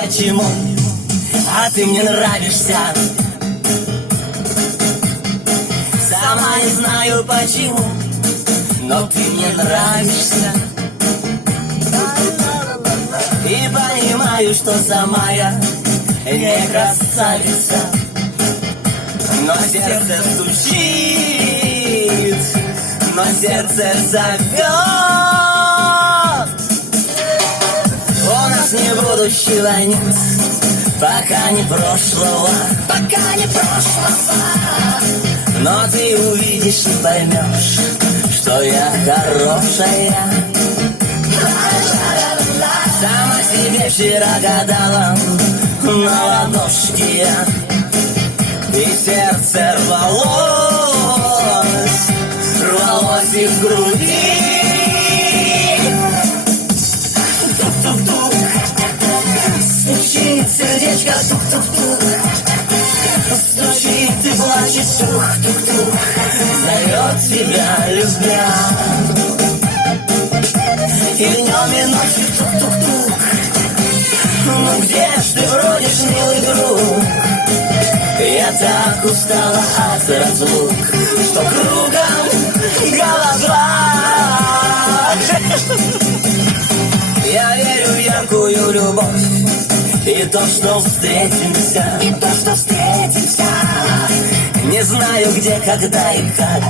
Почему? А ты мне нравишься. Сама не знаю почему, но ты мне нравишься. И понимаю, что сама я не красавица, но сердце стучит, но сердце зовет. У нас не будущего нет, пока не прошлого, пока не прошлого. Но ты увидишь и поймешь, что я хорошая. Сама себе вчера гадала на ладошке я, и сердце рвалось и в груди. Тук-тук-тук, стучит сердечко, тук-тук-тук, стучит и плачет, тук-тук-тук, зовет тебя, любя. И днем, и ночью, тук-тук-тук, ну где ж ты бродишь, милый друг? Я так устала от разлук, что кругом голова. Я верю в яркую любовь и то, что встретимся, и то, что встретимся. Не знаю где, когда и как,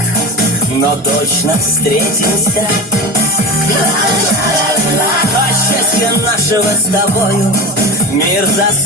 но точно встретимся. О счастье нашего с тобою мир засветит.